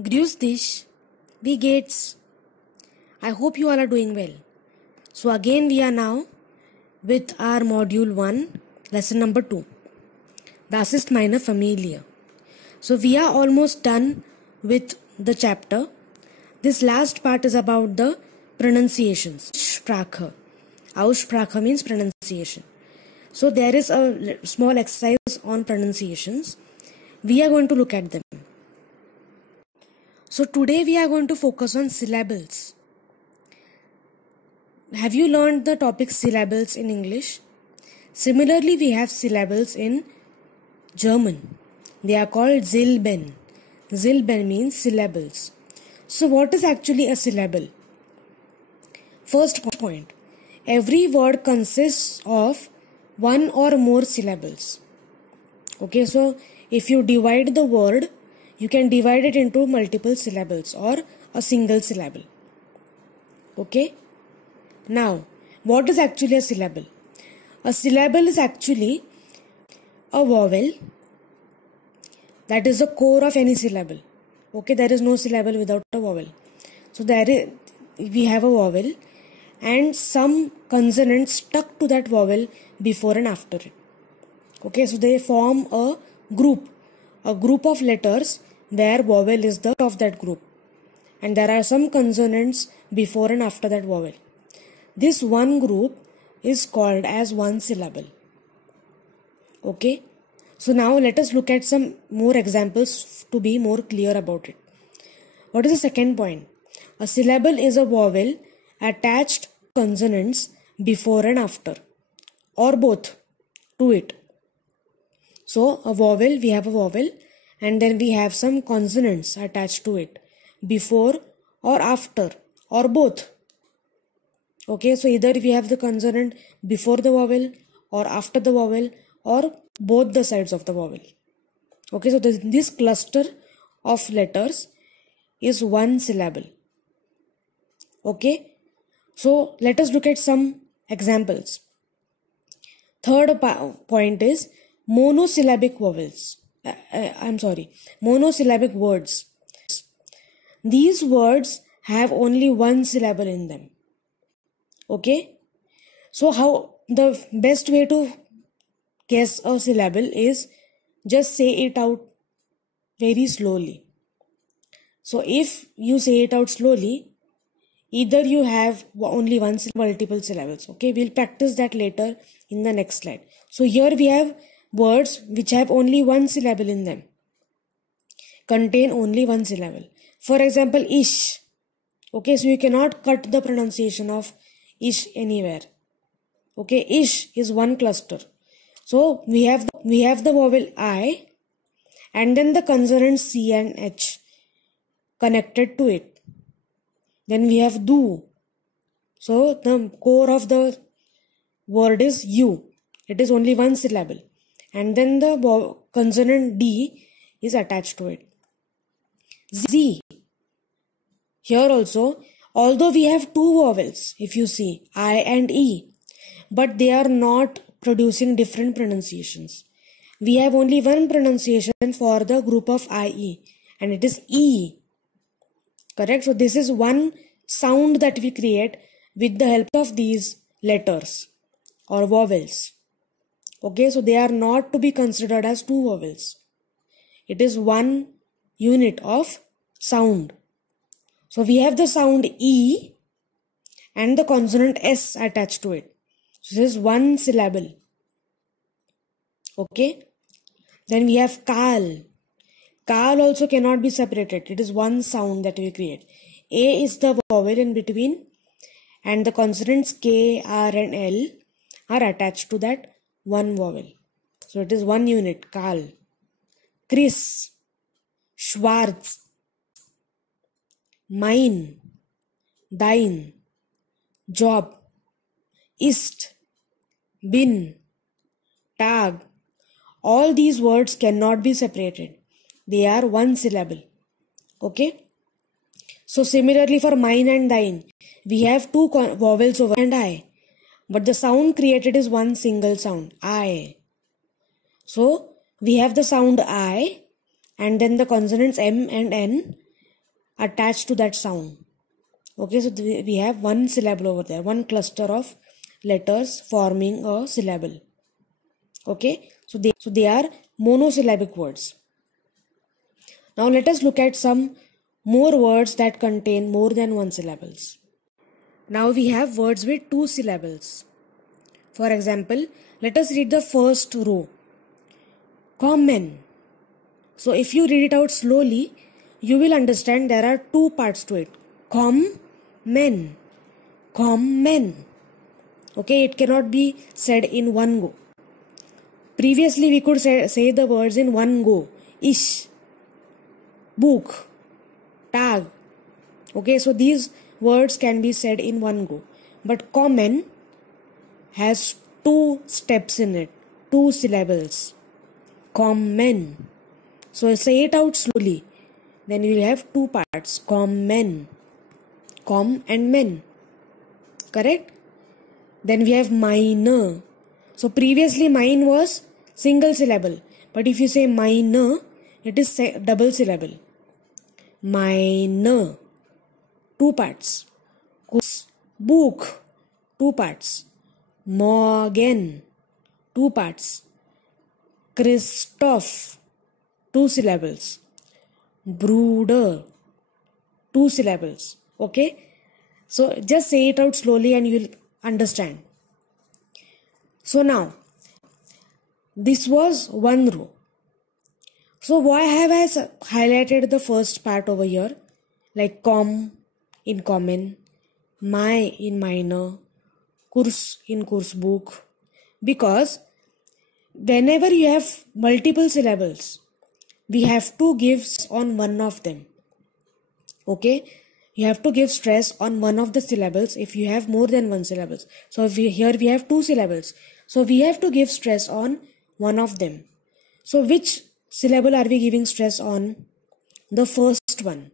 Grüß dich. Wie geht's? I hope you all are doing well. So again we are now with our module 1, lesson number 2. Das ist meine Familie. So we are almost done with the chapter. This last part is about the pronunciations. Sprache. Aussprache means pronunciation. So there is a small exercise on pronunciations. We are going to look at them. So today we are going to focus on syllables. Have you learned the topic syllables in English? Similarly, we have syllables in German. They are called Silben. Silben means syllables. So what is actually a syllable? First point. Every word consists of one or more syllables. Okay, so if you divide the word, you can divide it into multiple syllables or a single syllable. Okay. Now, what is actually a syllable? A syllable is actually a vowel that is the core of any syllable. Okay, there is no syllable without a vowel. So we have a vowel and some consonants stuck to that vowel before and after it. Okay, so they form a group of letters where vowel is the of that group, and there are some consonants before and after that vowel. This one group is called as one syllable. Okay, so now let us look at some more examples to be more clear about it. What is the second point? A syllable is a vowel attached consonants before and after, or both, to it. So a vowel, we have a vowel and then we have some consonants attached to it before or after or both. Okay, so either we have the consonant before the vowel or after the vowel or both the sides of the vowel. Okay, so this cluster of letters is one syllable. Okay, so let us look at some examples. Third point is monosyllabic vowels. Monosyllabic words. These words have only one syllable in them. Okay, so how the best way to guess a syllable is just say it out very slowly. So if you say it out slowly, either you have only one multiple syllables. Okay, we'll practice that later in the next slide. So here we have words which have only one syllable in them, contain only one syllable. For example, ish. Okay, so you cannot cut the pronunciation of ish anywhere. Okay, ish is one cluster. So we have the vowel I and then the consonants C and H connected to it. Then we have do. So the core of the word is U. It is only one syllable. And then the consonant D is attached to it. Z. Here also, although we have two vowels, if you see, I and E, but they are not producing different pronunciations. We have only one pronunciation for the group of IE, and it is E. Correct? So this is one sound that we create with the help of these letters or vowels. Okay, so they are not to be considered as two vowels. It is one unit of sound. So we have the sound E and the consonant S attached to it. So this is one syllable. Okay. Then we have Kal. Kal also cannot be separated. It is one sound that we create. A is the vowel in between and the consonants K, R and L are attached to that one vowel. So it is one unit, Kal. Chris, Schwarz, mine, dein, job, ist, bin, Tag. All these words cannot be separated. They are one syllable. Okay. So similarly for mine and thine, we have two vowels over and I. But the sound created is one single sound, I. So we have the sound I and then the consonants M and N attached to that sound. Okay, so we have one syllable over there, one cluster of letters forming a syllable. Okay, so they are monosyllabic words. Now let us look at some more words that contain more than one syllables. Now we have words with two syllables. For example, let us read the first row. Common. So if you read it out slowly, you will understand there are two parts to it. Men. Common. Okay, it cannot be said in one go. Previously we could say the words in one go. Ish, book, tag. Okay, so these words can be said in one go. But common has two steps in it, two syllables. Common. So say it out slowly. Then you will have two parts. Common. Com and men. Correct? Then we have minor. So previously mine was single syllable. But if you say minor, it is double syllable. Minor. Two parts. Book. Two parts. Morgan. Two parts. Christoph. Two syllables. Brooder. Two syllables. Okay? So just say it out slowly and you will understand. So now, this was one row. So why have I highlighted the first part over here? Like com in common, my in minor, course in course book. Because whenever you have multiple syllables, we have to give on one of them. Okay? You have to give stress on one of the syllables if you have more than one syllables. So here we have two syllables. So we have to give stress on one of them. So which syllable are we giving stress on? The first one.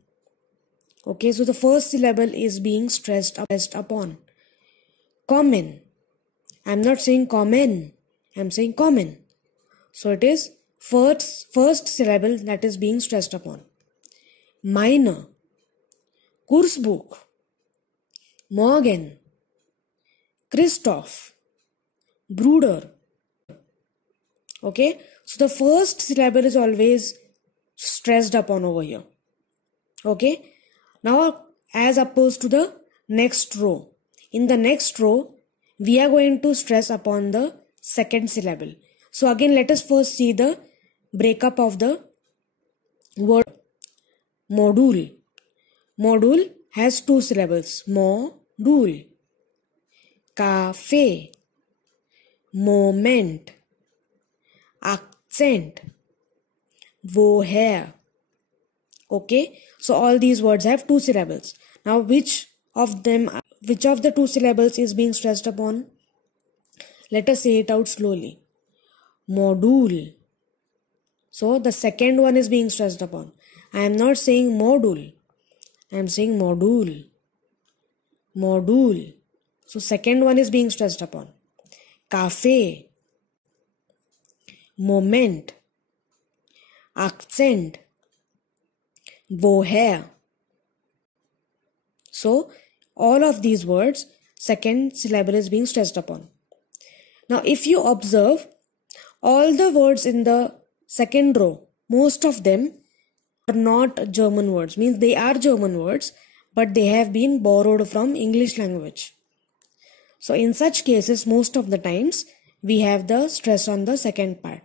Okay, so the first syllable is being stressed upon. Common. I'm not saying common. I'm saying common. So it is first syllable that is being stressed upon. Minor. Course book. Morgan. Christoph. Brooder. Okay, so the first syllable is always stressed upon over here. Okay, now as opposed to the next row. In the next row, we are going to stress upon the second syllable. So again, let us first see the breakup of the word module. Module has two syllables. Module. Cafe. Moment. Accent. Wo hai. Okay, so all these words have two syllables. Now which of the two syllables is being stressed upon? Let us say it out slowly. Module. So the second one is being stressed upon. I am not saying module. I am saying module. Module. So second one is being stressed upon. Cafe. Moment. Accent. Wo hai. So all of these words, second syllable is being stressed upon. Now if you observe, all the words in the second row, most of them are not German words. Means they are German words, but they have been borrowed from English language. So in such cases, most of the times, we have the stress on the second part.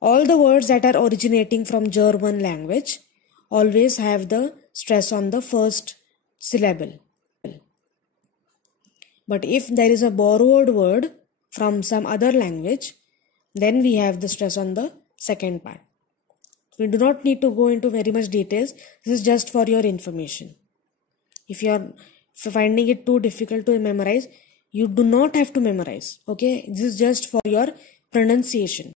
All the words that are originating from German language always have the stress on the first syllable. But if there is a borrowed word from some other language, then we have the stress on the second part. We do not need to go into very much details. This is just for your information. If you are finding it too difficult to memorize, you do not have to memorize. Okay, this is just for your pronunciation.